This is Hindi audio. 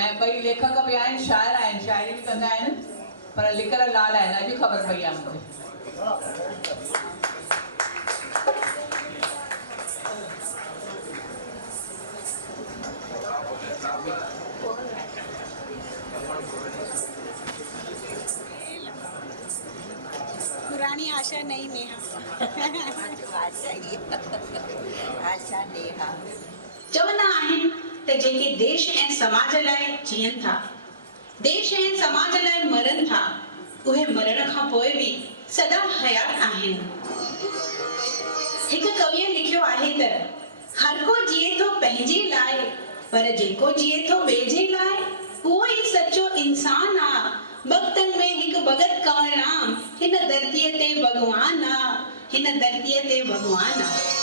ऐं ॿई लेखक बि आहिनि, शाइर आहिनि, शाइरी बि कंदा आहिनि, पर लिखल लाल आहिनि, अॼु ख़बर पई आहे मूंखे। पुरानी आशा नई नेहा। आशा नेहा चवंदा आहिनि त जेके देश ऐं समाज लाइ जीअनि था, देश ऐं समाज लाइ मरनि था, उहे मरण खां पोइ बि सदा हयात आहिनि। हिकु कविअ लिखियो आहे त हर को जिए थो पंहिंजे लाइ, पर जेको जिए थो ॿिए जे लाइ उहो ई सचो इंसान आहे। भक्तनि में हिकु भगत कंवरराम, हिन धरतीअ ते भॻवान आहे, हिन धरतीअ ते भॻवान आहे।